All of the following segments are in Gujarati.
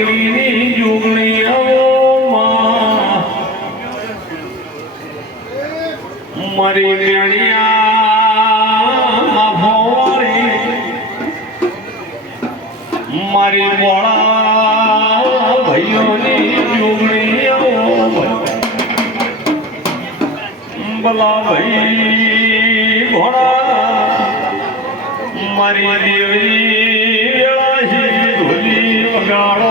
જોગણીની જોગણી આવો મારી મેળિયા ભોરી મારી મોળા ભાઈઓની જોગણી આવો ભલા ભાઈ ભોળા મારી દેવી વેળાશી ધોલી વગાડો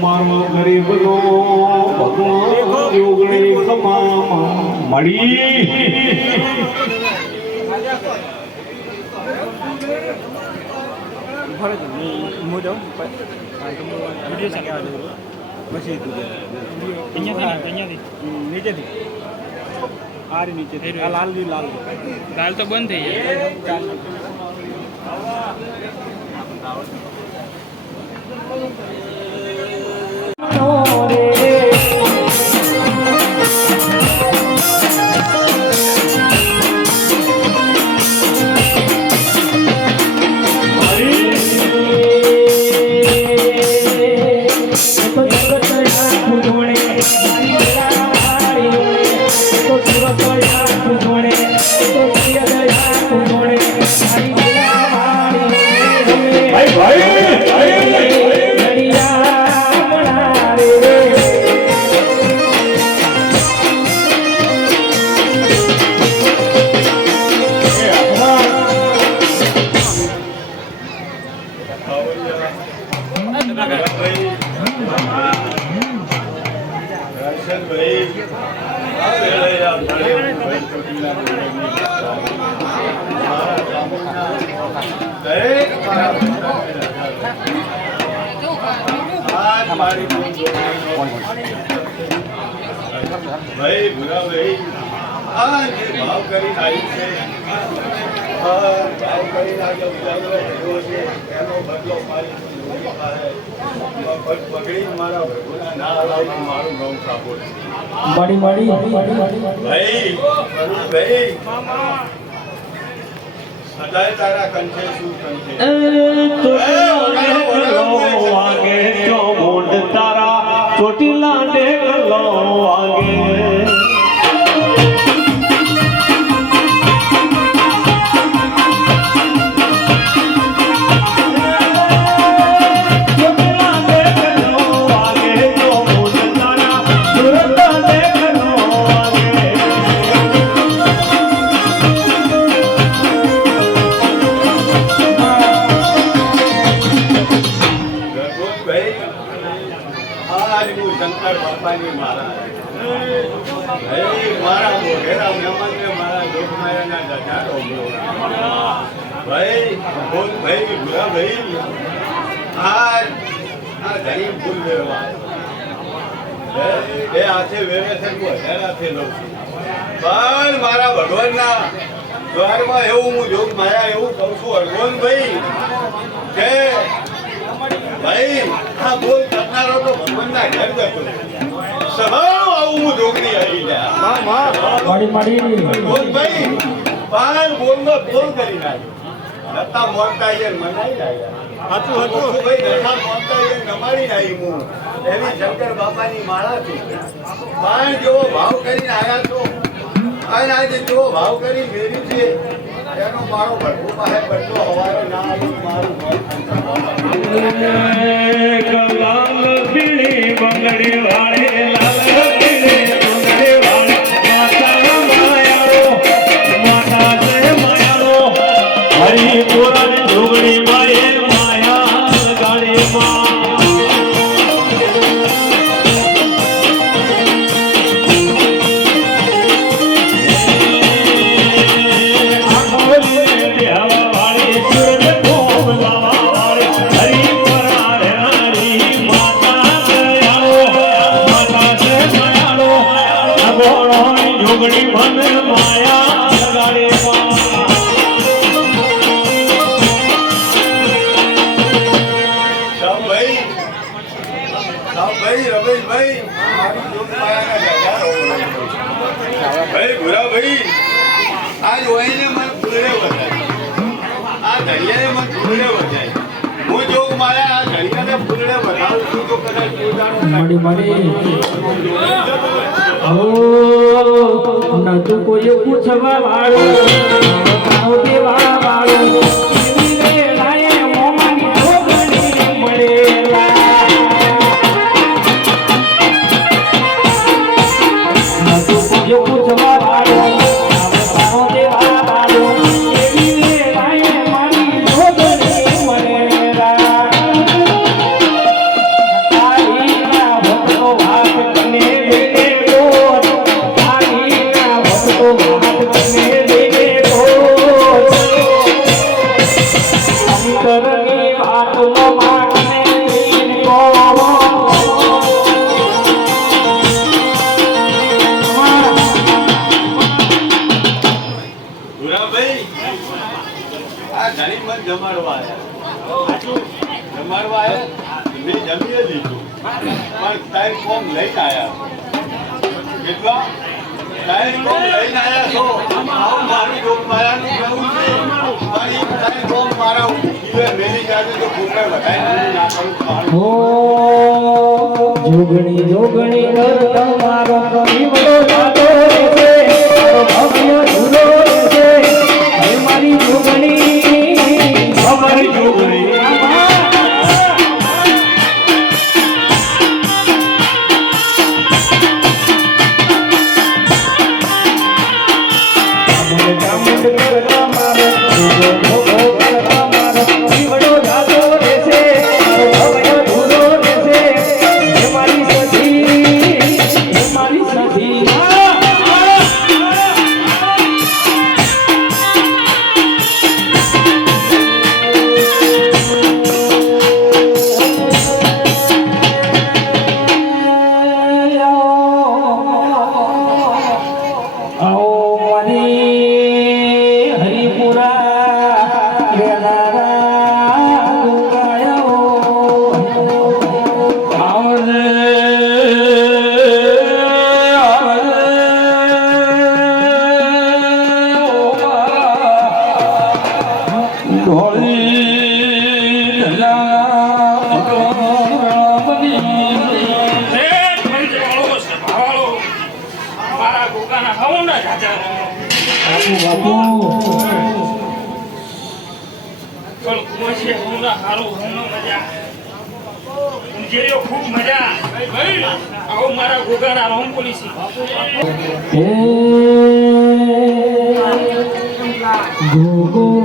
મારો ગરીબ નો ભગવાન જોગણી ખમા મળી લાલ તો બંધ થઈ ભાઈ ભૂરા ભાઈ આ જે ભાવ કરી આવી છે ભાવ કરી આવ્યો છે એનો બદલો પકડી મારા ભગવાન ના લાવી મારું નામ સાપો ભાઈ ભાઈ સદાય તારા કંઠે શું કંઠે વાગે તો મોઢ તારા ચોટીલા ડેગલો વાગે હું શંકર બાપાની મારા મારા મોઢેરા મહેમાનને મારા લોકમાયાના ગજારો ભાઈ બોલ ભાઈ ભૂરા ભાઈ આ ગરીબ ભૂલ વેરવા બે હાથે વેવે છે હું હજાર હાથે લઉં છું પણ મારા ભગવાનના દ્વારમાં એવું હું જોગ માયા એવું કહું છું હરગોન ભાઈ કે ભાઈ આ બોલ કરનારો તો ભગવાનના ઘેર બેઠો સભાવ આવું હું જોગની આવી ગયા બોલ ભાઈ પણ બોલનો બોલ કરી નાખ્યો નતા મોનતા એ મનાઈ લાગ્યા હતું ભાઈ નતા મોનતા એ નમાડી નાખી હું એવી શંકર બાપાની માળા છું પણ જેવો ભાવ કરીને આવ્યા છો અને આજે જો ભાવ કરી મેળ્યું છે એનો મારો ભડકો પાસે બદલો હવારે ના આવ્યું મારું લાલ પીળી બંગડી વાળે લાલ પીળી બંગડી વાળે માતા માયાળો હરિપુરા જોગણી માએ માયા ગાડી માં જોગણી મને માયા લગાડે ભાઈ રમેશભાઈ મારી જોગ માયાના ભાઈ ભૂરા ભાઈ આ જોઈને મને ફૂલડે વધાય આ ઘડિયાળે મને ફૂલડે વધાય હું જોગ માયા આ ઘડિયાળે ફૂલડે વધારું છું તો કદાચ નતું કોઈ પૂછવા વાળું દેવા વાળું જોગણી જોગણી તમારો દીવડો જાતો રહેશે ભવ્ય ઝૂલો રહેશે મારી જોગણી અમારી જોગણી ખૂબ મજા આવો મારા ગોગાના રોમ પોલીસી ગોગો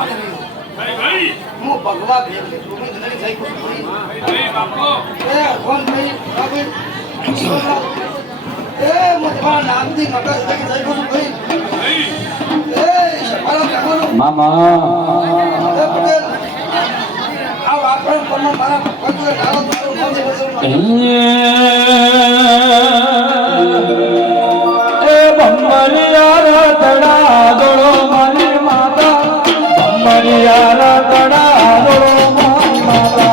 માટે રહ્યો. હું ભગવા ભેગ લેતો. મેં તને જઈ કહું ભાઈ. એ કોણ ભાઈ? ભાઈ. એ મતવા નામથી મગજ લઈ જઈ કહું ભાઈ. એ શપાળો કહેવાનો. મામા એ પટેલ. આ વાપરણ પરનો મારા ભગવાન નારો તારો નામ છે એ બમ્બરિયા તડા દોડો મારી માતા બમ્બરિયા તડા દોડો મારી માતા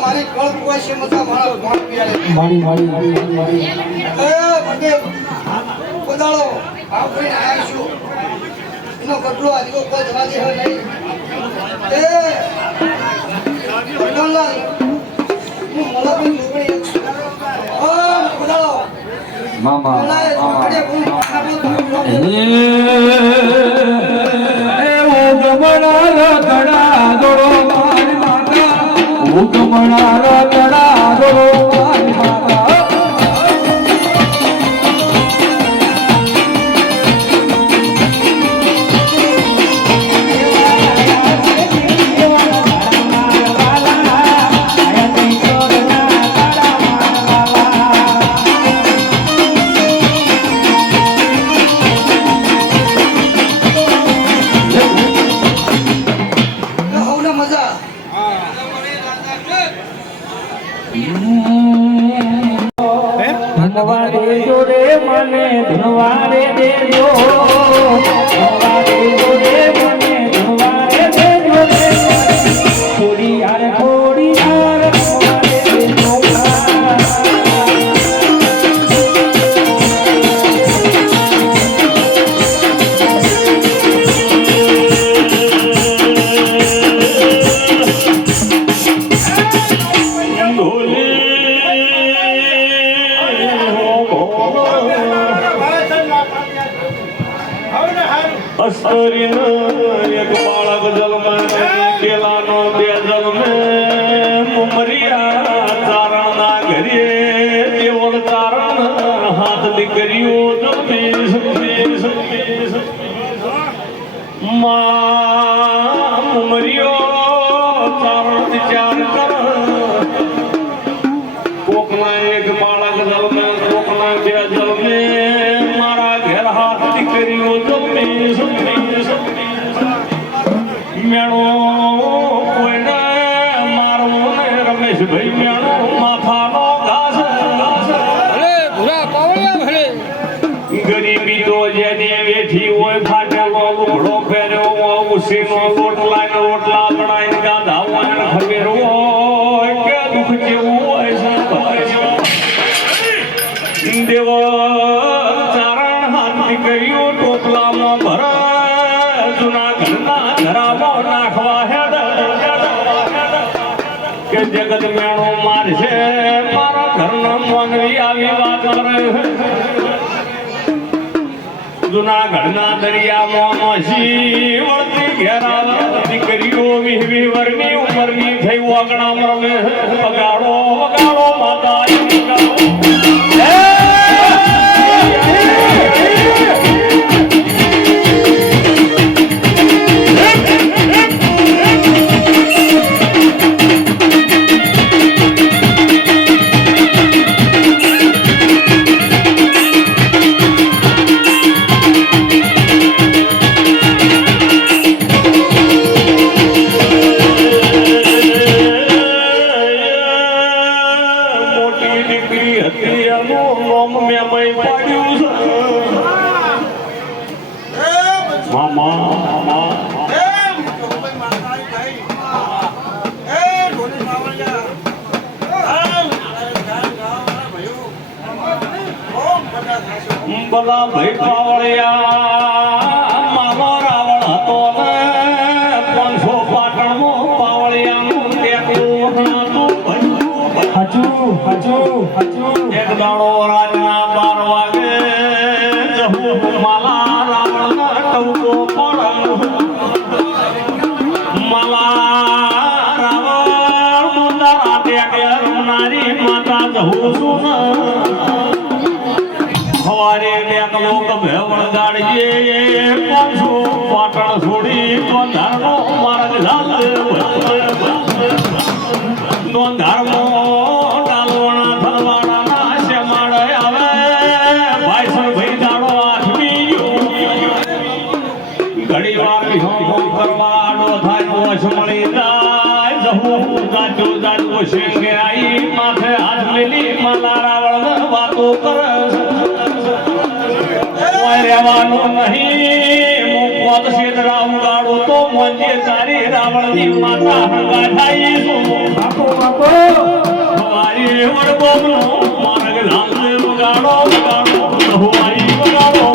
મારી કળ કુવાશે મજા મારા મોટ પીડે મારી એ બગે બદાળો આપણે આયા છું એનો કટલો આજો કોઈ જવા દે નહીં એ બદાળા હું મોલા બી જોગણી ઓ બદાળો મામા મોલા જોગણી હું એ ઉગમણા તડા દોડો મારી માતા ઉગમણા તડા દોડો મારી માતા હવના મજા ધનવા દેજો રે મને ધનવા રે દેજો ધનવા દેજો રે મને ધનવા રે દેજો રે થોડી યાર ધનવા રે દેજો અસ્તરીનો એક બાળક જન્મે કેલાનો બે જન્મે મુમરિયા ચારણના ઘરે દેવળ ચારણ હાથ દીકરીઓ જન્મી માં મુમરિયો ચારણ વિચાર કર કોકના એક બાળક જન્મે કોકના બે જન્મે મારા ઘેર હાથ દીકરીઓ જન્મી મેણો કોઈને મારવો ને રમેશભાઈ મેણો માથાનો ઘાસ ગરીબી તો જેને વેઠી હોય ફાટેલો લુગડો પહેર્યો હોય ઉસીનો રોટલા બનાવીને ગાધા હોય ખબેરો હોય કે દુઃખ જેવું હોય છે દેવ ચારણ હાથ દીકરીઓ ટોપલામાં ભરા જૂના ઘરના ધરામાં નાખવા હેડ કે જગત મેણો મારશે મારા ઘરના મોનવી આવી વાત કરે જૂના ઘરના દરિયામાં મસી વળતી ઘેરા દીકરીઓ 20 વર્ષની ઉંમરની થઈ વાગણા રમે વગાડો વગાડો માતા બધા ભાઈ પાવળિયા મારો રાવણ હતો ને 500 પાટણમાં પાવળિયાનું એકલું હતું રહું છું ને સવારે બેક લોક ભેવળ ગાડીએ પાછું પાટણ છોડી નોંધારનો માર્ગ લાલ નોંધારનો ડાલવાના થલવાડાના શેમાડે આવે ભાઈ દાડો આઠમી ઘડી વાર કરવાડો થાય ઓછ મળી જાય જહું ગાજો દાદો શેંગે આઈ માથે હાથ મેલી માલા રાવણ વાતો કરે રહેવાનું નહીં મુખવત શેદરાવ ગાડો તો મોજે તારી રાવણની માતા હંગા થાય બાપુ બાપુ હવારી વડગોમનો માર્ગ લાલ વગાડો વગાડો હવારી વગાડો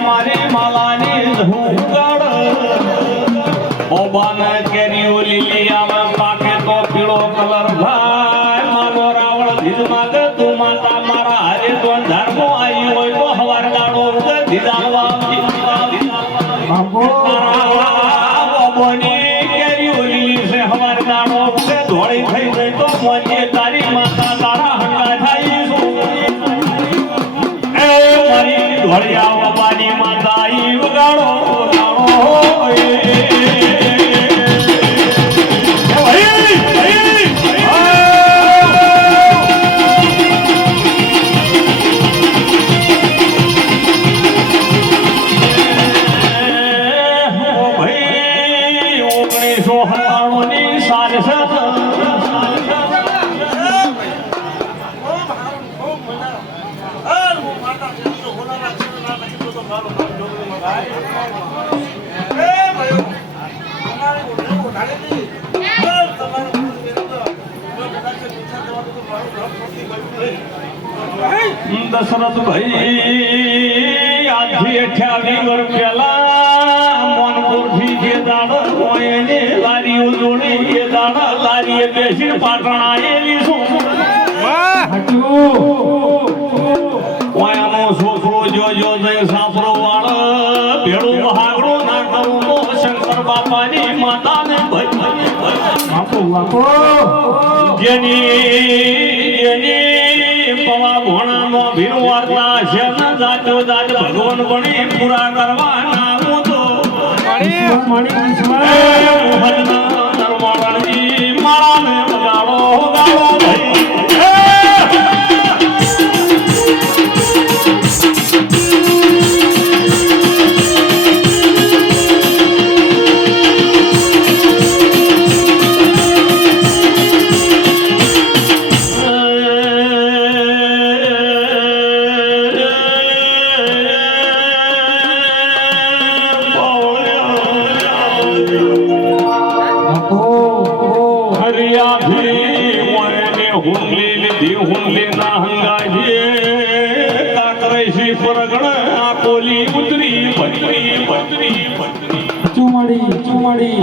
મારી માલાની ધૂગડ ઓબાને કેરીઓ લીલી આવે પાકે તો પીળો કલર ભાઈ માનો રાવણ ધીજ માગે તું માતા મારા હરે તો ધર્મો આવી હોય તો હવાર દાડો ધીદાલવા બાપુ ઓબોની કેરીઓ લીલી છે હવાર દાડો ધોળી થઈ ગઈ તો મોજે તારી માતા તારા હંગા થાય એ મારી ધોળિયા બાબાની માતા ઈ વગાડો દશરથ ભાઈ આજથી 28 વર્ષ પહેલા મોનપુરથી જે દાડા હોય એને લારીઓ જોડી એ દાડા લારીએ બેસીને પાટણ આવેલી છું ઓયાનો છોકરો જોજો જઈ સાપરો વાળો ભેળું મહાગડો ના કરું તો શંકર બાપાની માતાને બાપુ બાપુ જેની પવા ભોણાનો ભીરવાતા છે ન જાતો જાત ભગવાન બની પૂરા કરવાના હું તો નરમાળાની માળાને વગાડો ગાડો ભાઈ ચુમડી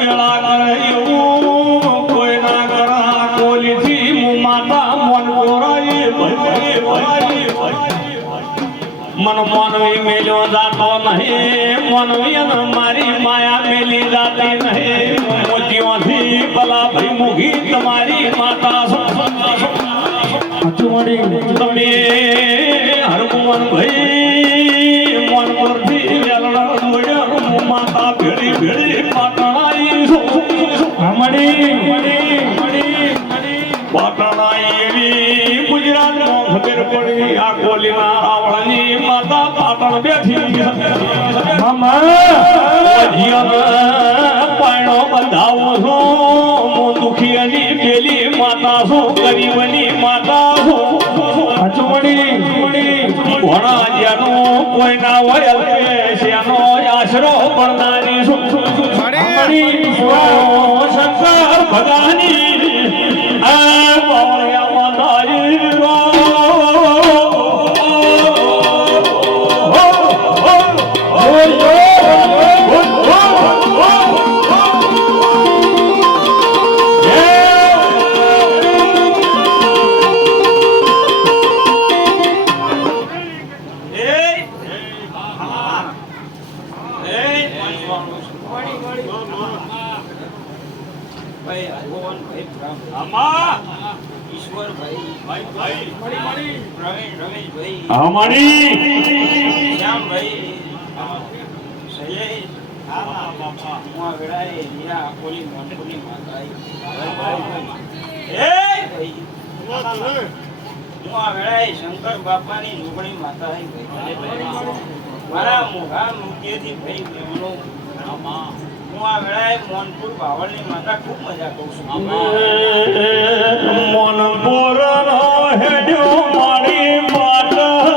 વેળા કરે એવું કોઈ ના કરા કોલીથી હું માતા મન કોરાય મન મનવી મેલ્યો જાતો નહીં મનવી મારી માયા મેલી જાતી નહીં મોતીઓથી ભલા ભાઈ મુગી તમારી માતા તમે હરમોહન ભાઈ મન પરથી વેલણા દોડ્યા માતા ભેળી ભેળી પાટણાઈ પાટણાઈ એવી ગુજરાતમાં ખબર પડી આ કોલીના રાવણની માતા પાટણ બેઠી પાયણો બંધાવો છો હું દુખીની પેલી માતા છું ગરીબની માતા છું કોઈ ના હોય અલ્પેશ એનો આશરો મળનારી સુખમણી શંકર ભગાની આ મોળિયામાં નારી શંકર બાપાની લુગણી માતા મારા મોઘા મુખ્યથી ભાઈ મેમનો હું આ વેળાએ મોનપુર બાવળની માતા ખૂબ મજા કહું છું મોનપુર હેડ્યો મારી માતા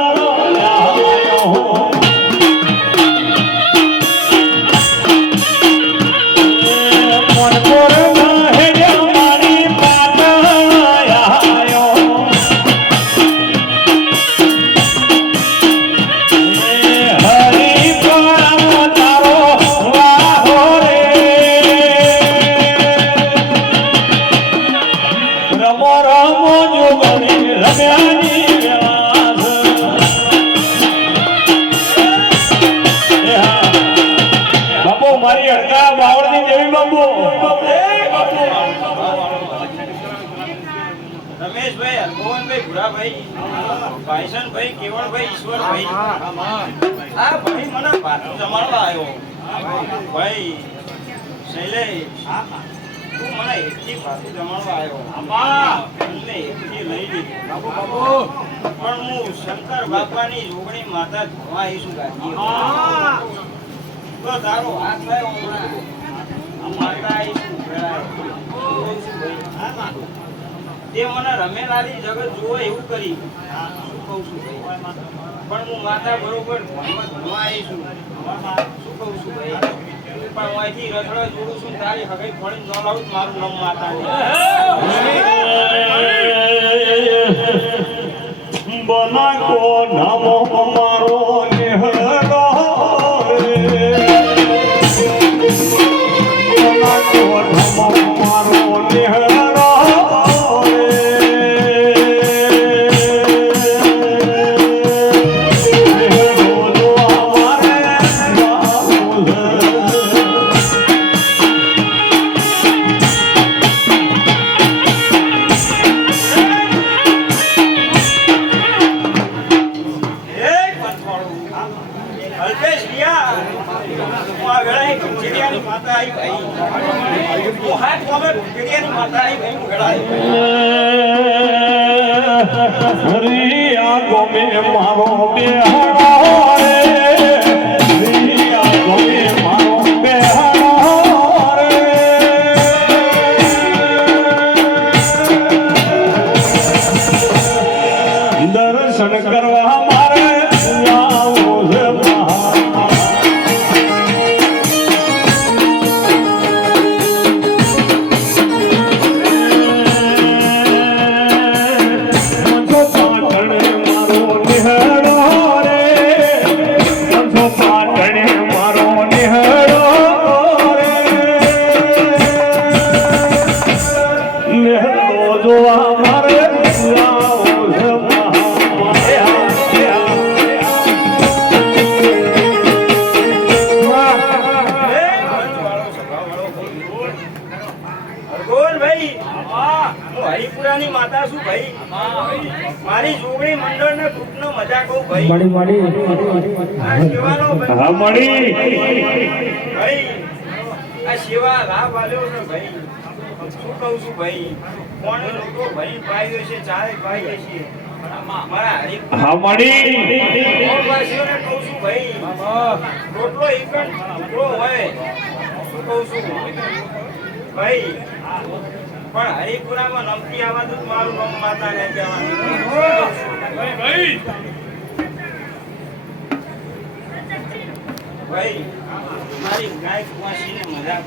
રમેશભાઈ હરગોવનભાઈ ભુરાભાઈ ભાઈસનભાઈ કેવળભાઈ ઈશ્વરભાઈ આ ભાઈ મને ભાતું જમાડવા આવ્યો ભાઈ શૈલેષ તું મને એકથી ભાતું જમાડવા આવ્યો એમને એકથી લઈ લીધી પણ હું શંકર બાપાની જોગણી માતા જોવા આવીશું ગાજી તો તારો હાથ થયો હમણાં માતા આવીશું તે મને રમેલાલી જગત જોવે એવું કરી શું કહું છું ભાઈ પણ હું માતા બરોબર ભણવા આવીશું શું કહું છું ભાઈ પણ હું અહીંથી રખડો જોડું છું તારી હગાઈ ફળી ન લાવું મારું નામ માતા બનાકો નામો મારો નેહરો બનાકો નામો મારો નેહરો રિયા ગમે મારો બેહણો રે રિયા ગમે મારો બેહણો રે દર્શન કરવા મારે આવું છે મારી જોગણી મંડળ ને ગ્રુપ નો મજા કહું ભાઈ હા મળી ભાઈ આ સેવા લાભ આલ્યો છે ભાઈ શું કહું છું ભાઈ કોણ લોકો ભાઈ પાયો છે ચારે પાઈએ છે મારા હરીફ હા મળી વાસીઓને કહું છું ભાઈ રોટલો એકણ ટુકડો હોય શું કહું છું ભાઈ પણ હરિપુરામાં નમતી આવતું મારું નામ માતા ને કહેવાનું ભાઈ ભાઈ મારી ગાય કુવાસીને મજા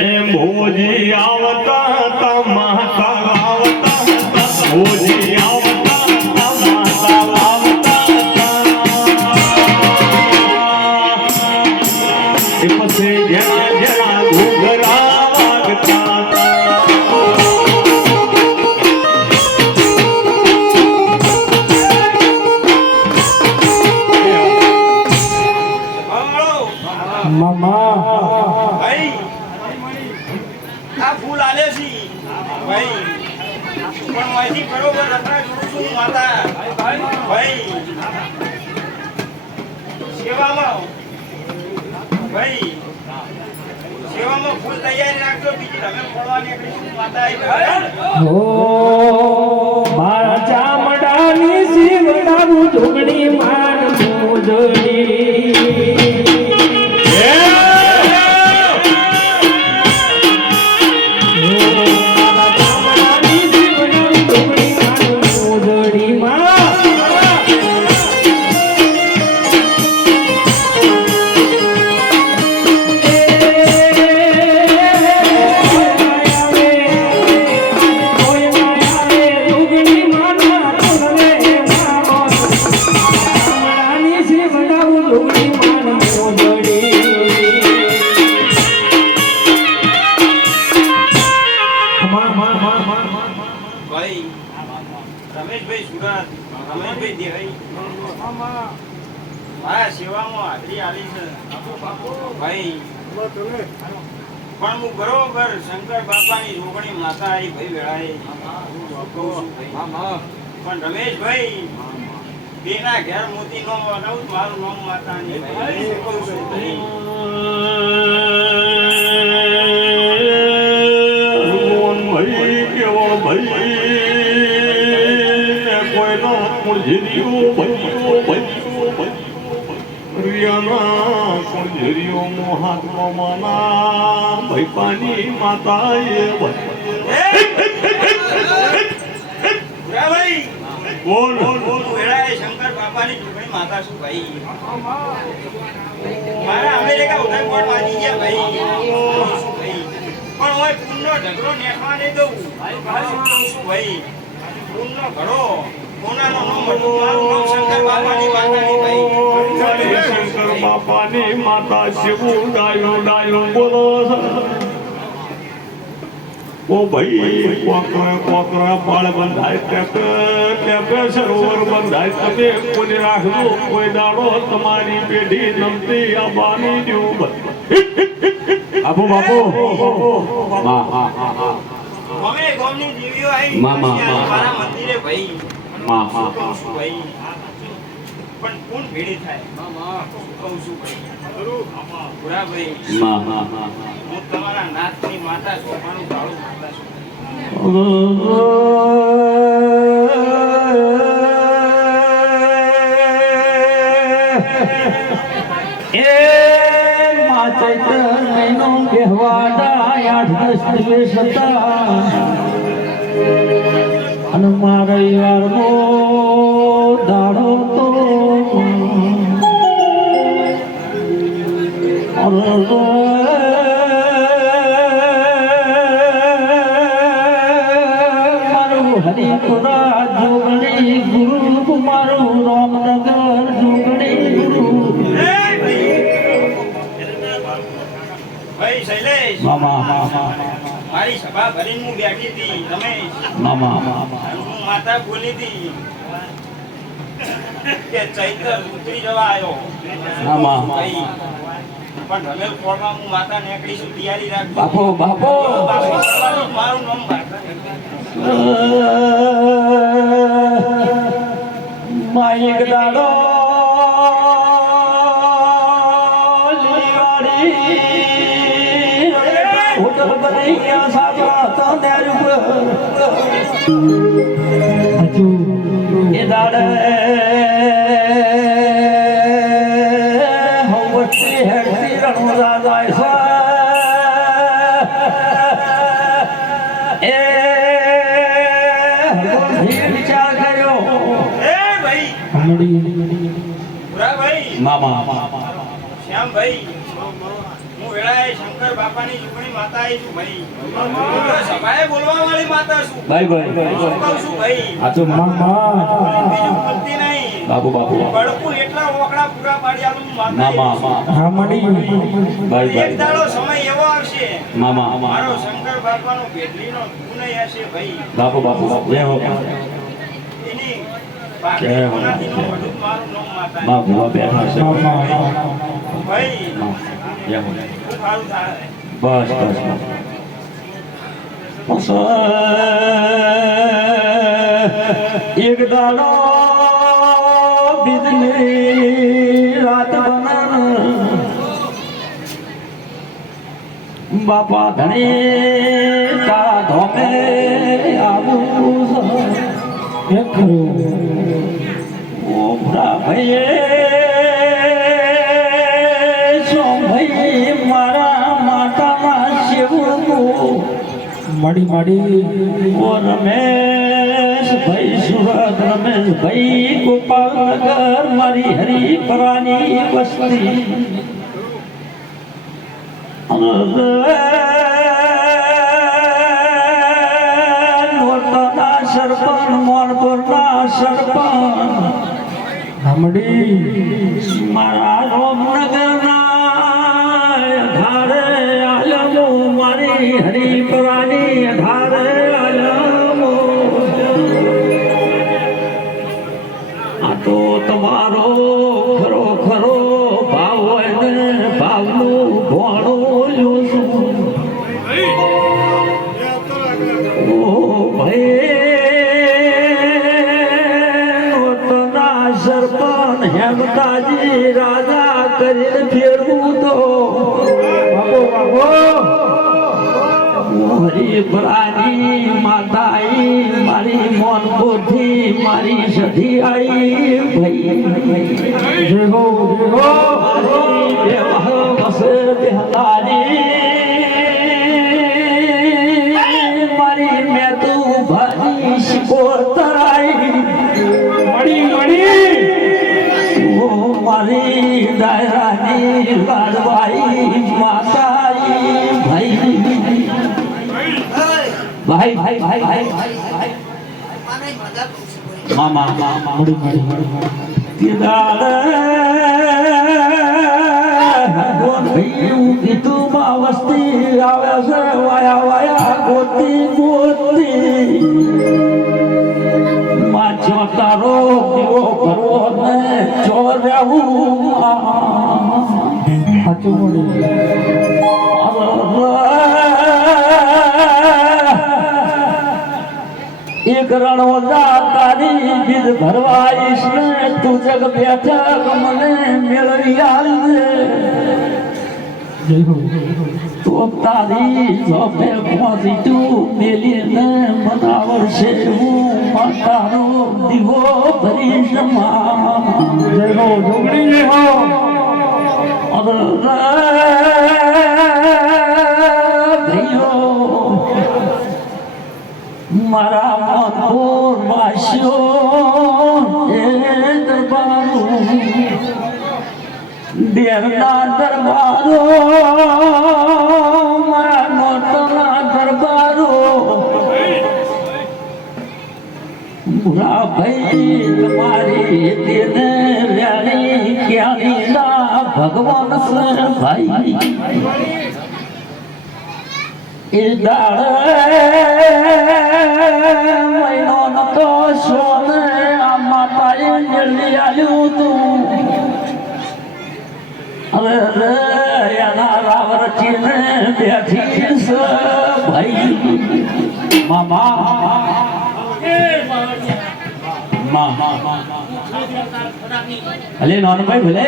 એ ભોજી આવતા તા માતા આવતા તા ભોજી આવતા તા માતા આવતા એ પછી જેના જેના ઘૂઘરા વાગતા મામા ભાઈ આ ફૂલ આલે છે ભાઈ પણ માહિતી બરોબર રખડા જોઉં છું માતા ભાઈ સેવામાં ભાઈ સેવામાં ફૂલ તૈયારી રાખજો બીજી તમે ફળવા નીકળીશું માતા હો મારા ચામડાની શિવડાવું ઢોકળી માન મોજડી ભાઈ રમેશભાઈ સુરત રમેશભાઈ દેહાઈ મારા સેવામાં હાજરી આવી છે ભાઈ પણ હું બરોબર શંકર બાપાની રોગણી માતા આવી ભાઈ વેળાએ પણ રમેશભાઈ બેના ઘેર મોતી નો વગાવું મારું નામ માતાની ભાઈ કહું છું ભાઈ ભાઈ કેવો ભાઈ કોઈનો કુંજરીઓ ભાઈઓ ભાઈઓ રિયાના કુંજરીઓ મોહાત્મા માના ભાઈ પાની માતા એ ભાઈ બોલ વેળાએ શંકર બાપાની ઝૂંપડી માતા છું ભાઈ મારા અમેરિકા ઉઠાઈ કોટ વાગી ગયા ભાઈ શું ભાઈ પણ હું પૂનનો ઢગલો નેખવા નહીં દઉં ભાઈ પૂનનો ઘડો કોનાનો નો મોટો મારું નામ શંકર બાપાની માતાની ભાઈ શંકર બાપાની માતા શિવ ડાયો ડાયો બોલો ઓ ભાઈ કોકરા પાળ બંધાય ટેપે સરોવર બંધાય તમે કોઈ રાખજો કોઈ દાડો તમારી પેઢી નમતી આબાની જેવું આપો બાપુ અમે ગામની દેવીઓ આવી મારા મંદિરે ભાઈ કહું છું ભાઈ પણ કોણ ભેડી થાય કહું છું ભાઈ પૂરા ભાઈ હું તમારા નાથની માતા છું મારું ભાડું માતા છું એ મા ચૈત્ર મહિનો કહેવાડા 8-10 દિવસ હતા અને મારા રવિવારનો દાડો તો મારું હરિપુરા જોગણી ગુરુ મારું રામનગર જોગણી ગુરુ ભાઈ શૈલેષ મારી સભા ભરીને હું બેઠી હતી રમેશ હું માતા બોલી હતી કે ચૈત્ર ઉતરી જવા આવ્યો ભાઈ પણ રમેશ કોળમાં હું માતા નીકળી છું તૈયારી રાખજો બાપો મારું નામ માઈક દાડો હોટલ બની ગયા સાબરા તો દેર હજુ એ દાડે હોવતી હેડતી રણોદા જાય છે એ વિચાર કર્યો એ ભાઈ હમડી પૂરા ભાઈ મામા શ્યામભાઈ હું વેળાએ શંકર બાપાની ઝૂંપડી માતા આવી છું ભાઈ હું તો સભાએ બોલવા વાળી માતા છું ભાઈ ભાઈ શું કહું છું ભાઈ આ તો મામા બીજું બોલતી નહીં બાપુ બાપુ બળકું એટલા ઓકડા પૂરા પાડ્યાનું માતા મામા હા મળી ભાઈ એક દાડો સમય એવો આવશે મામા મારો શંકર બાપાનો ભેટલીનો ગુણ હશે ભાઈ બાપુ બાપુ જય હો એની ભાખરી કોનાથીનો વડું મારું નામ માતા બાપુ બેઠા છે ભાઈ જય હો ખૂબ સારું થાય બસ બસ એક દાડો બીજની રાત બના બાપા ધણે કા ધોમે આવું એ ખરું ઓમરા ભાઈએ ભાઈ મારા માતામાં શેવું મળી ઓ રમેશ ભાઈ સુરત રમેશ ભાઈ ગોપાલનગર મારી હરિપરાની વસ્તી નોરતાના સરપંચ મોનપુરના સરપંચ હમડી મારા રોમનગરના ધારે આલમો મારી હરિપરાની ધારે આલમો આ તો તમારો ખરો ખરો ભાવ હોય ને ભાવનું ભોણું જોશું ઓ ભાઈ સરપંચ હેમતાજી રાજા કરીને ફેરવું તો હરિપરાની માતા આઈ મારી મોનપુરથી મારી સધી આઈ ભાઈ જય હો મારી મેં તું ભારી શિકોતરાઈ મારી દાયરાની લાડવાઈ માતાઈ ભાઈ ભાઈ ભાઈ મામા વસ્તી આવે છે વાયા વાયા ગોતી ગોતી માછો તારો દીવો કરવો ને ચોર્યાવું સાચું મળી એક રણોજા તારી બીજ ભરવાઈશ ને તું જગ બેઠક મને મેળવી આવજે જય હો તો તારી જોબે પહોંચી તું મેલીને મનાવશે હું માતાનો દીવો ભરીશ જય હો ડુંગળી જય હો મારા મનપુર વાસ્યો એ દરબારો દેરના દરબારો મારા મોટના દરબારો બુરા ભાઈ તમારી તેને વ્યાણી ક્યાંની ભગવાન છે ભાઈ એ મહિનો નતો સોને આ માતાએ જલ્દી આવ્યું તું હવે રે એના રાવરચીને બેઠી છે ભાઈ મામા અલે નોનભાઈ ભલે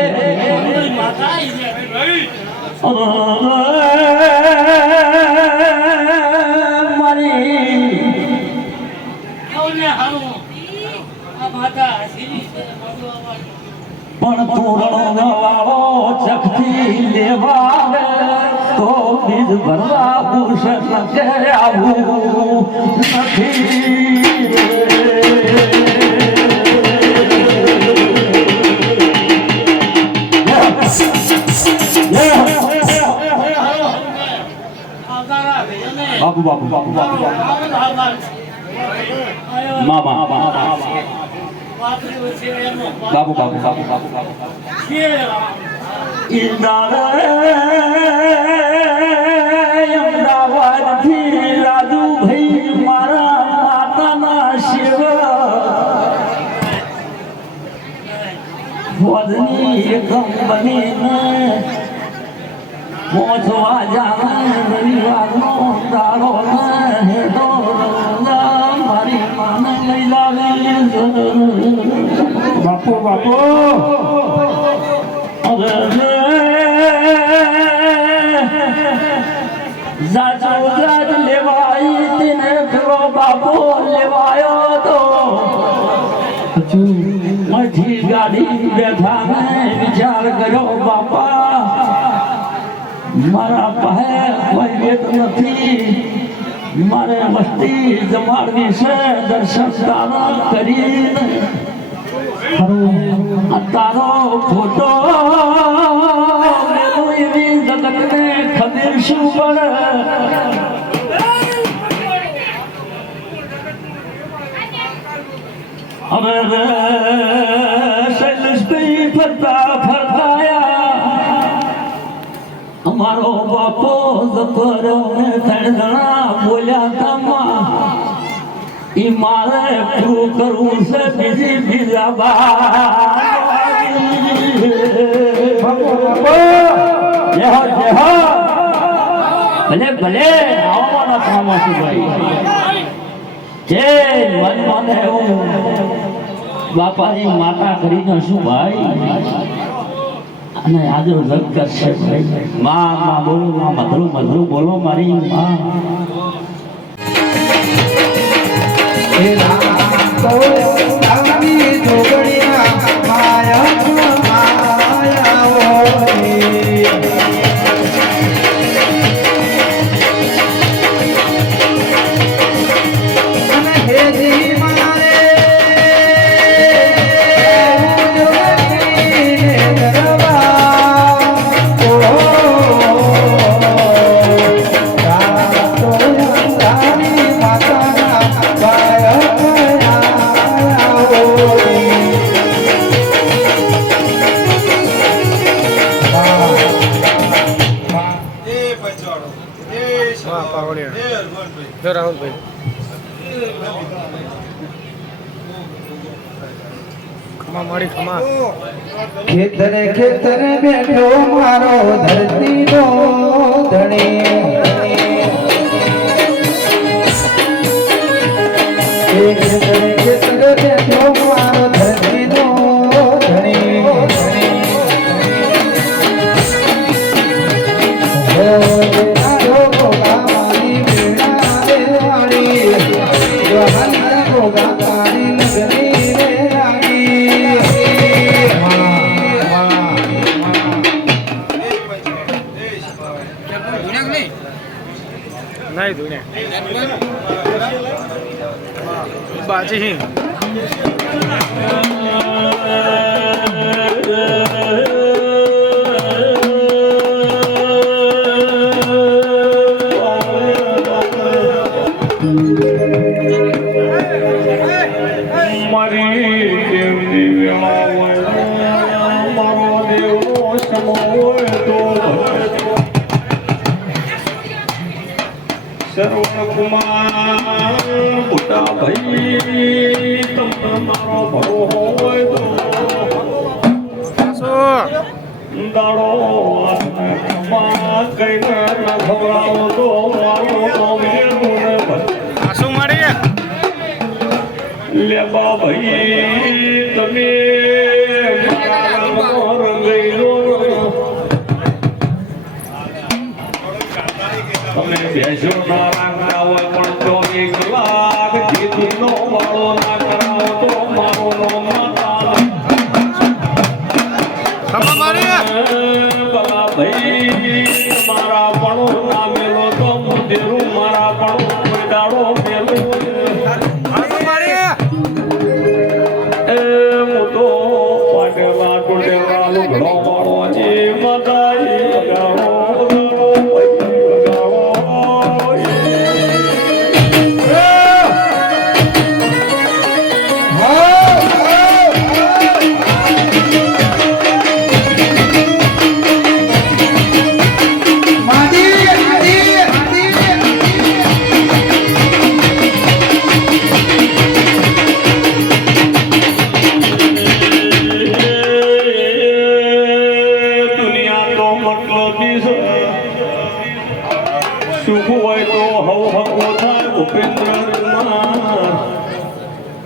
પણ પૂર્ણ વાળો ચકથી લેવા તો બીજ ભરવા ભૂષણ કે આવું નથી મામા બાબુ બાબુ બાબુ બાબુ બાબુ અમદાવાદથી રાજુભાઈ મારા માતાના સેવા વધની એકમ બનીને પહોંચવા જાણે રવિવારનો દાડો હેડો મારી માને લઈ લાવે બાપુ બાપુ જાજ લેવાઈ તેને ખરો બાપો લેવાયો તો મથી ગાડી બેઠા મેં વિચાર કર્યો બાપા મારા પાસે કોઈ વેત નથી મારે મસ્તી જમાડવી છે દર્શન તારા કરીને તારો ફોટો એવી જગતને ખબર શું પડે હવે શૈલેષભાઈ ફરતા ફરતાયા અમારો બાપો જતો રહ્યો ને 3 જણા બોલ્યા તામાં ઈ મારે પૂરું કરવું છે બીજા ભલે ભલે આવવાના કામમાં ભાઈ જે મન એવું બાપાની માતા કરીને શું ભાઈ અને આજે લગ કરશે માં બોલો માં મધરું મધરું બોલો મારી માં ખેતરે ખેતરે બેઠો મારો ધરતી નો ધણી ખેતરે ખેતરે બેઠો મારો ધરતી નો ધણી नहीं धुने बाजी ही श्रवण कुमार मोटा भाई તમારો ભરો હોય તો દાડો કઈને ના ખવડાવો તો મારો શું મારી લેબા ભાઈ તમે તમે બેસો ના રાખતા હોય પણ 24 કલાક જીતનો વાળો ના કરાવો તો મારો નો માતા ભાઈ મારા પણ ના મેલો તો મુદેરું મારા પણ કોઈ દાડો મેલો મોટો પાટેલા ટોટેલા લુગડો વાળો છે માતા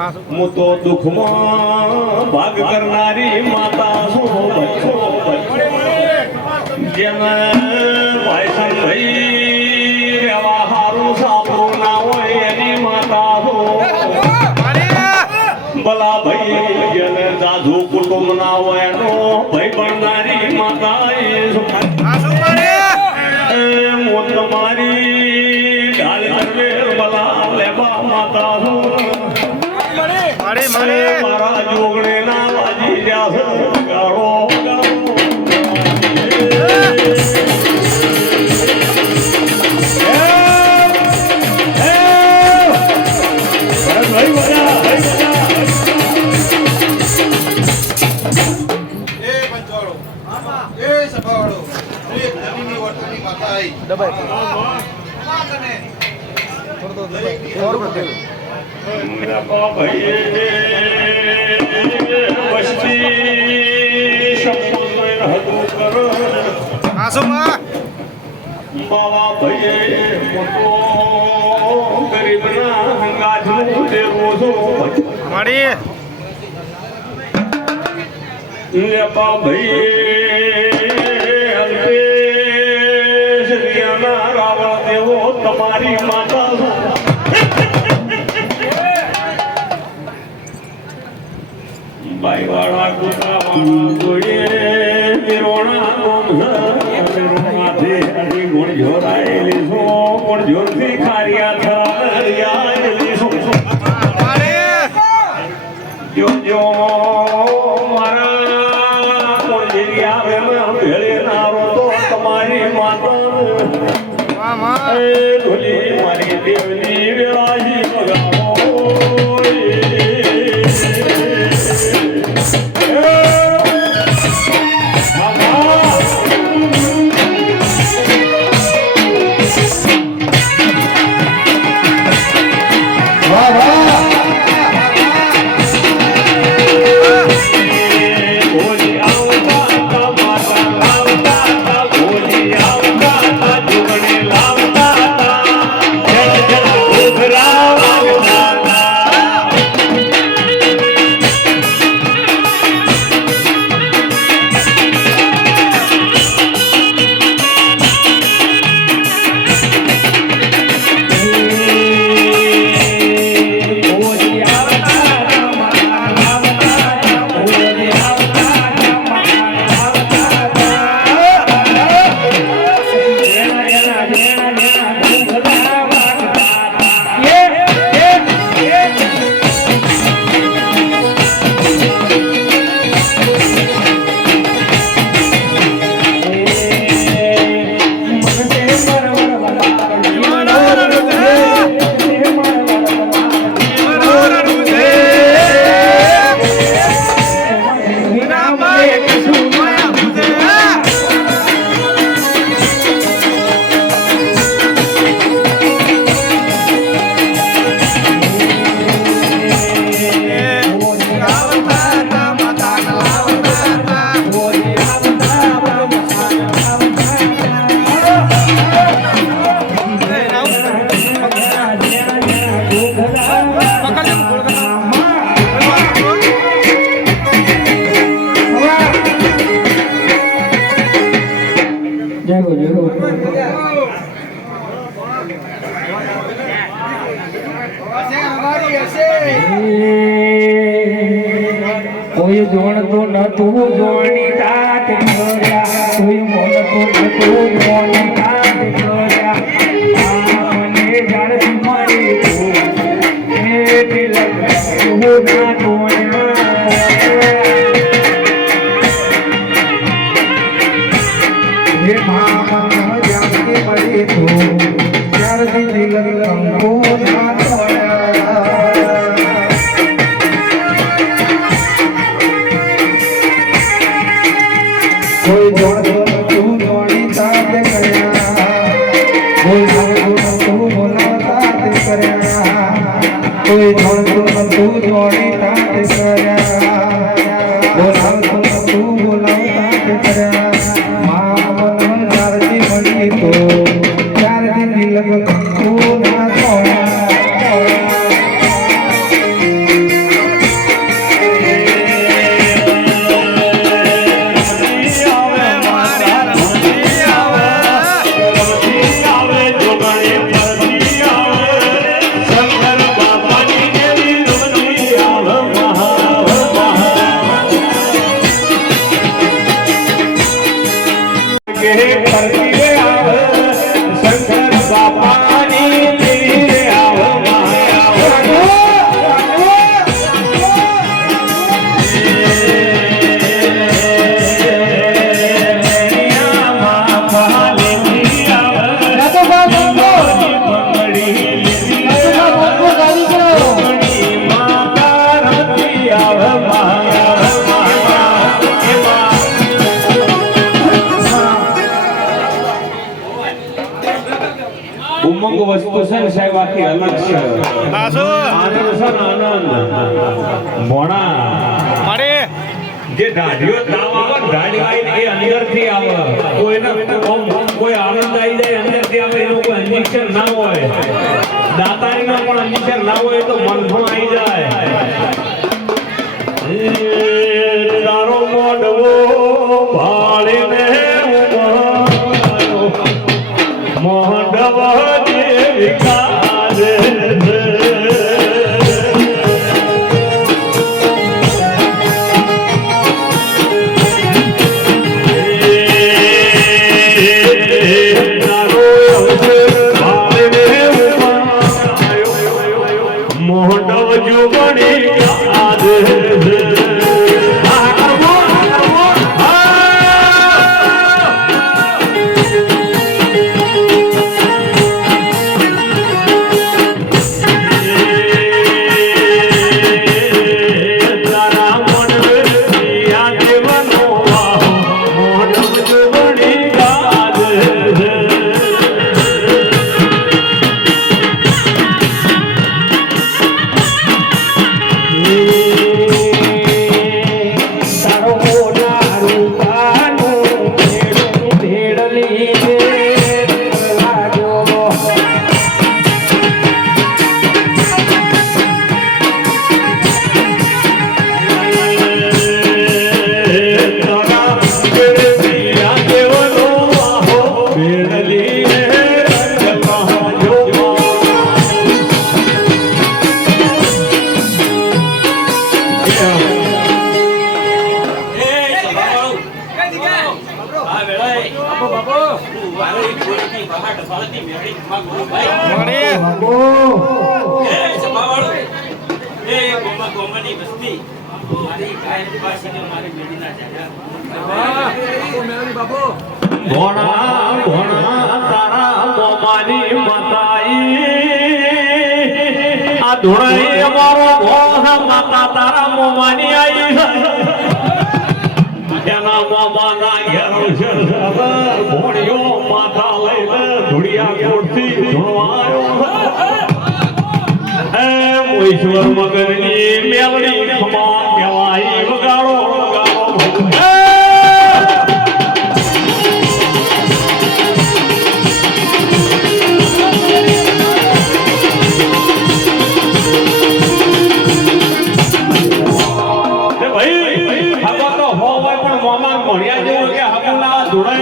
હું તો દુઃખમાં ભાગ કરનારી માતા છું જેને ભાઈ રહેવા હારું સાપરું ના હોય એની માતા છું ભલા ભાઈ જેને જાજુ કુટુંબ ના હોય એનો ભાઈ બનનારી માતા હું તમારી ઢાલ કરવે ભલા લેવા માતા છું મારા જોગણે ના વાજી રહ્યા છે ગાળો બાવા ભાઈ ગરીબના હંગાજનું દેવું છું લેપા ભાઈ અલ્પેશ રિયાના રાવણ દેવો તમારી માતા બાઈ વાળા કુતરા જોઈએ વિરોણા ગુણ જોરાયેલી છો ગુણ જોરથી ખારિયા જો જો મારા ગુણ જેવી આવે ભેળે નારો તો તમારી માતા ઢોલી મારી દેવની વેળાજી બગાડો કોઈ જોણતો નતું જોણી તાત કર્યા કોઈ મોનતો નતું જોણી તાત કર્યા મને જાણ તમારી એ તિલક તું ના જોયા હે મા જાનકી મળી તું ત્યારથી તિલક કંકુ ના કોઈ જોડતો તું જોડી તાત કર્યા કોઈ જોડતો તું બોલાવતા તે કર્યા કોઈ જોડતો તું જોડી તાત કર્યા બોલાવતો તું બોલાવતા તે કર્યા મા મન ચારથી મળી તો ચારથી દિલક કંકુ ના તોડ્યા છે ને સાહેબ આખી અલગ છે પાછો આનંદ છે ને આનંદ મોણા મારે જે દાઢીઓ તાવ આવે ને દાઢી આવીને એ અંદરથી આવે કોઈ આનંદ આવી જાય અંદરથી આવે એનું કોઈ અંજીક્ષર ના હોય દાતારીનો પણ અંજીક્ષર ના હોય તો મન પણ આવી જાય તારો મોઢવો ભાળીને મોઢવ જે વિકારે મોઢવ જુગણી યાદ ભોણા ભોણા તારા મોમાની મતાઈ આ ધોણાઈ અમારો ભોણા માતા તારા મોમાની આઈ એના મોમાના ઘેર છે ભોણિયો માથા લઈને ધુડિયા કોટથી ધોવાયો ઈશ્વર મગરની મેલડી ખમા કહેવાય વગાડો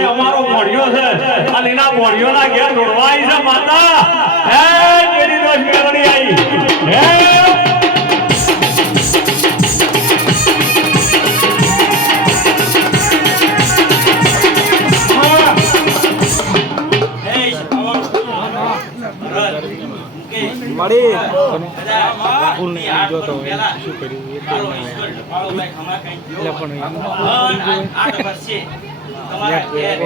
અમારો મળ્યો છે અને એના મળ્યોના ઘેર દોડવાય છે માતા હે તેરી રોજ મેળવી આવી હે મારી ફૂલ નહીં જોતો શું કર્યું એટલે પણ તમારા ઘેર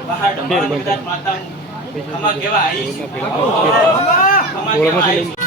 બહાર ડમણ કદાચ માતાનું ખમા કેવા આવી છે ખમા કેવા આવી છે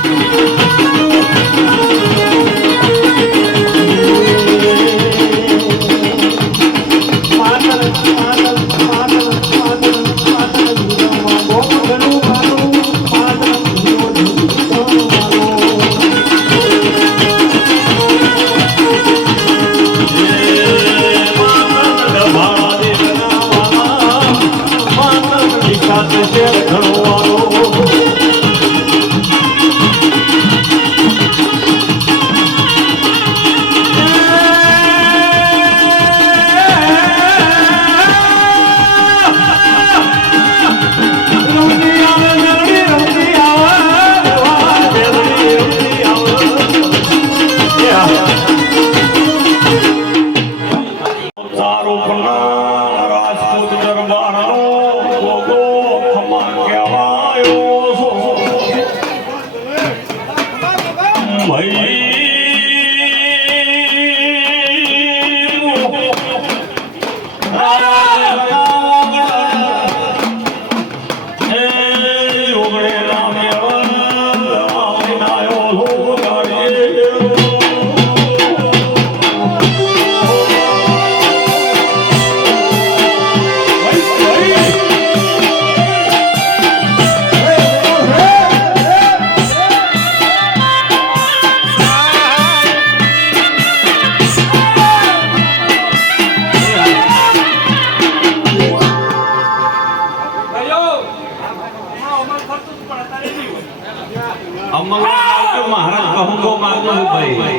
ભાઈ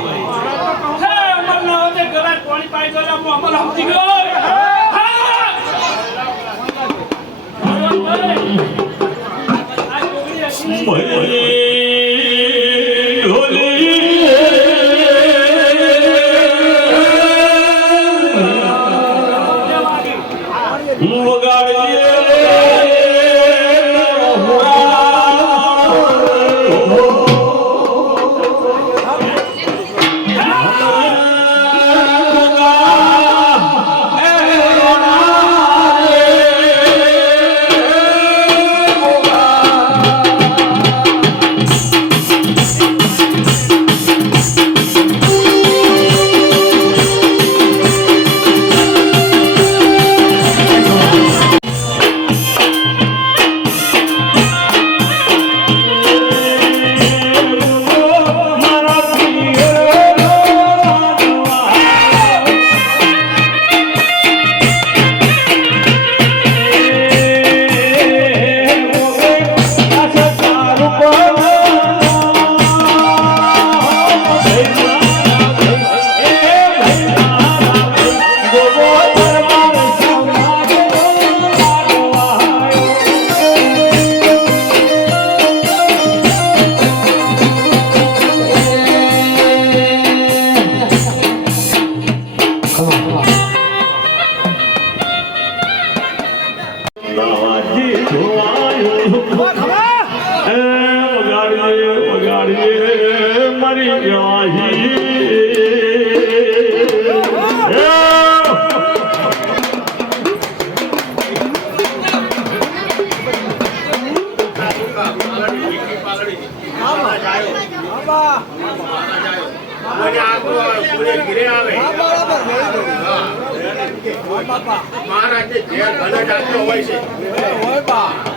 મહારાજ જે ઘણા જાતો હોય છે મહારાજ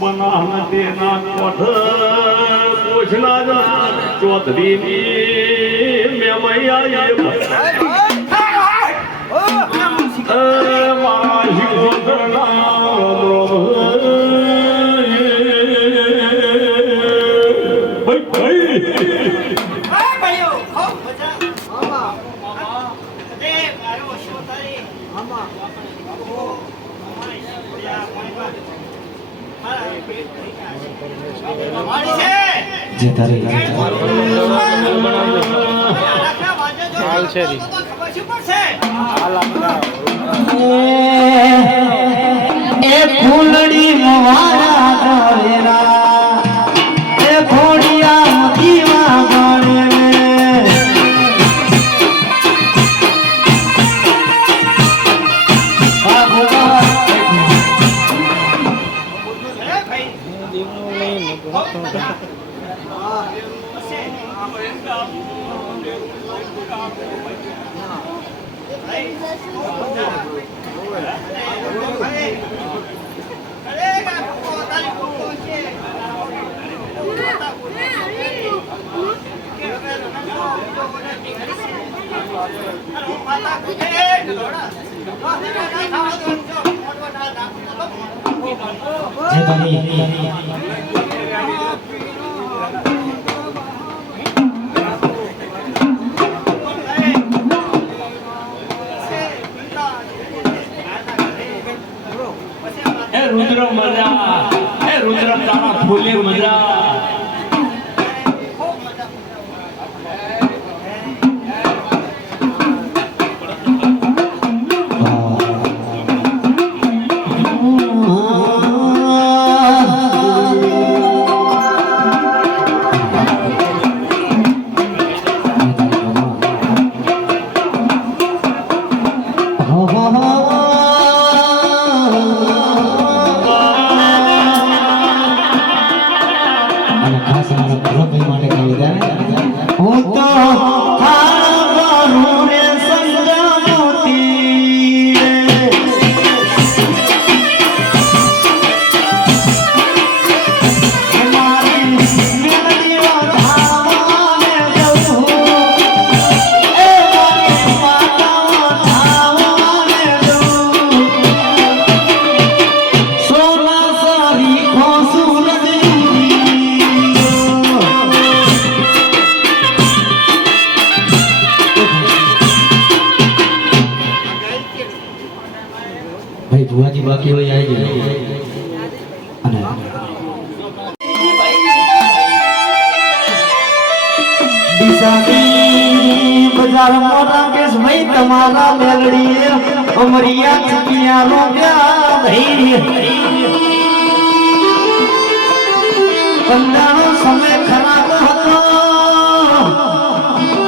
બના ના તેના કોઠ પૂછનાર ચૌધરી મેમૈયા મારા જે તારી હાલ છે રી. એ ફૂલડી મારા દરેરા એ ઘોડિયા દીવા ગણે જે તારી રુદ્ર મજા હે રુદ્ર તારા ફૂલે મજા હું તો હારું રે સંગમતી મારી મેળીઓ ધાવાને જવું એ મારી માતાઓ ધાવાને જવું સોના સારી ખોસું ભાઈ ભુવાજી બાકી હોય આવી જાય અને દિશાની બજાર મોટા કેસ ભાઈ તમારા મેલડી અમરિયા ચુકિયા રોગ્યા ભાઈ કંદાનો સમય ખરાબ હતો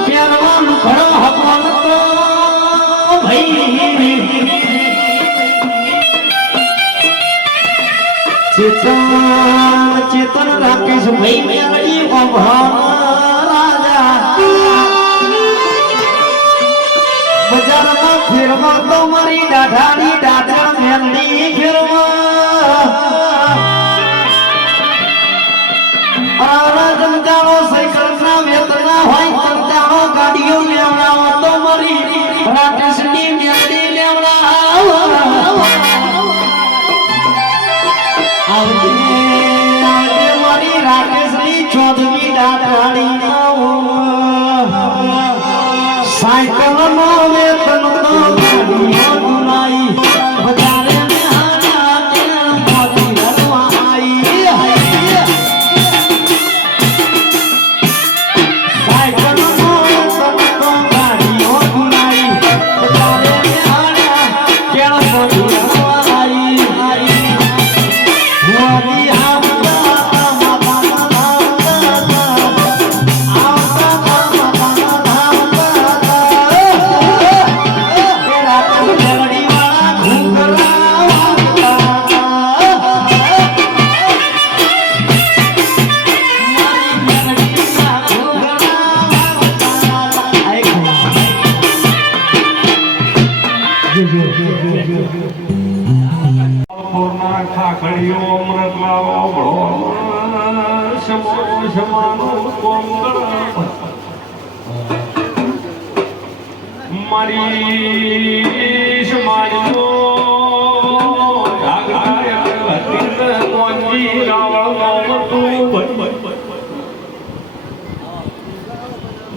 પહેરવાનો ઘણો હકો હતો ભાઈ ચેતન રાકેશ ભાઈ મેલડી રાજા બજારમાં ફેરવા તો મારી દાઢાની દાઢા મેલડી ફેરવા જમજાનો સાયકલ ના વેતના હોય જમજાનો ગાડીઓ લેવડાવો તો મારી રાકેશની મેલડી લેવડાવો મારી રાકેશની ચૌધરી દાદાની સાયકલ નો વેતન તો ગાડીઓ ગુલાઈ બજારે સાયકલ નો વેતન તો ગાડીઓ ગુલાઈ બજારે સમાનો કોંગળ મારી સમાજનો જાગરાય હતી કોંજી રાવણ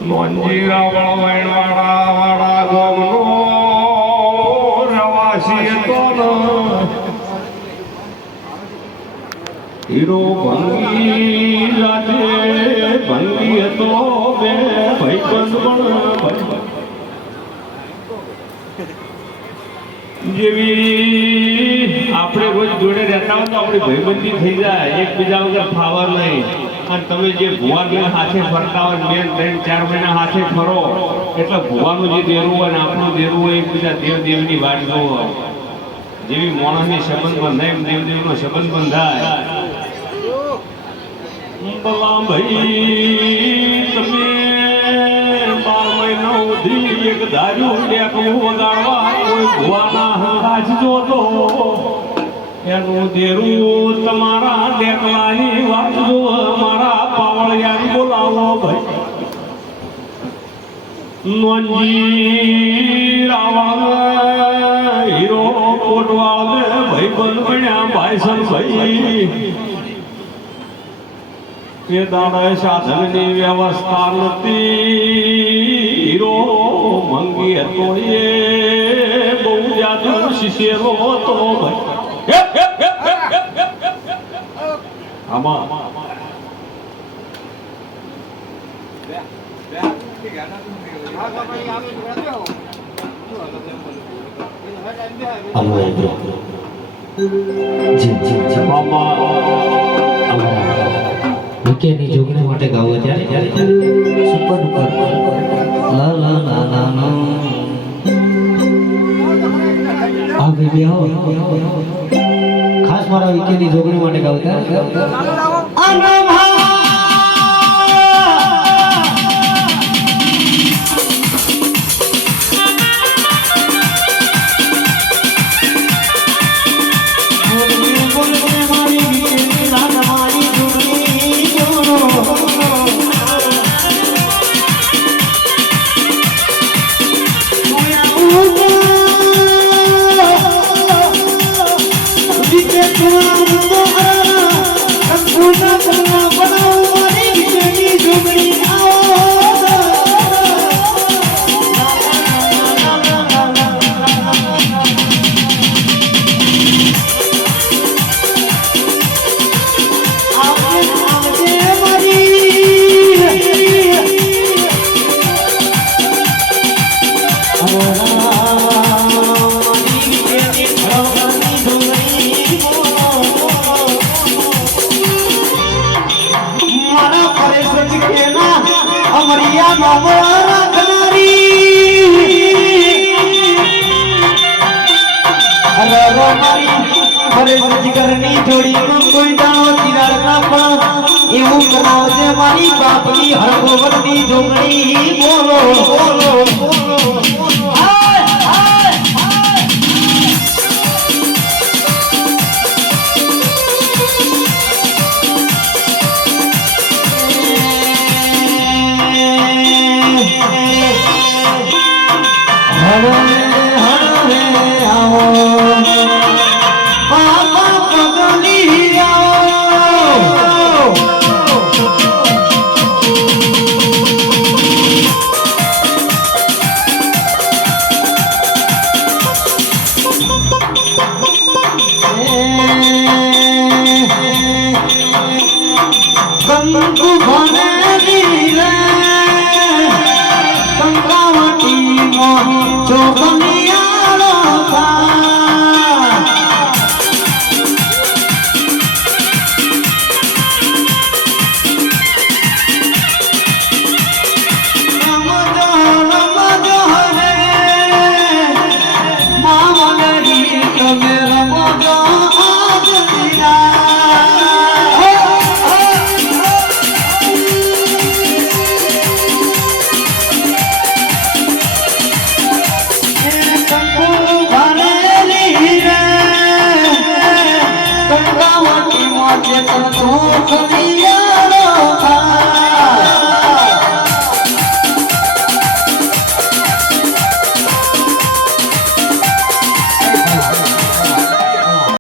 મોંજી રાવણ વણવાડા વાડા ગોમનો રવાસી હતો હીરો ભંગી રાતે ભંગી હતો બે ભાઈબંધ પણ જેવી આપણે રોજ જોડે રહેતા હોય તો આપણી ભાઈબંધી થઈ જાય એકબીજા વગર ફાવર નહીં અને તમે જે ભુવાને હાથે ફરતા હોય બે 3-4 મહિના હાથે ફરો એટલે ભુવાનું જે દેરું હોય ને આપણું દેરું હોય એકબીજા દેવ દેવની વાત જોવો જેવી માણસની સંબંધ બંધાય એમ દેવ દેવનો સંબંધ બંધાય ભલા ભાઈ તમે 12 મહિના સુધી એક ધાર્યું ડેકું વગાડવા કોઈ ભુવાના હંગાજ જોતો એનું દેરું તમારા ડેકલાની વાત જો મારા પાવળિયાને બોલાવો ભાઈ નોંજી રાવણ હીરો કોટવાળ ભાઈબંધ બન્યા ભાઈસન ભાઈ એ દાડા સાધનની વ્યવસ્થા નથી હીરો મંગી હતો એ બહુ જાદુ શિશેરો હતો આમાં વિકેની જોગણી માટે ગાવું ત્યારે સુપર ડુપર લા લા લા લા લા આ બેબી આવો ખાસ મારા વિકેની જોગણી માટે ગાવું ત્યારે કોઈ દાણો કિનાર ના પણ એવું કરાવજે મારી બાપની હરગોવરની જોગણી બોલો બોલો ચોખા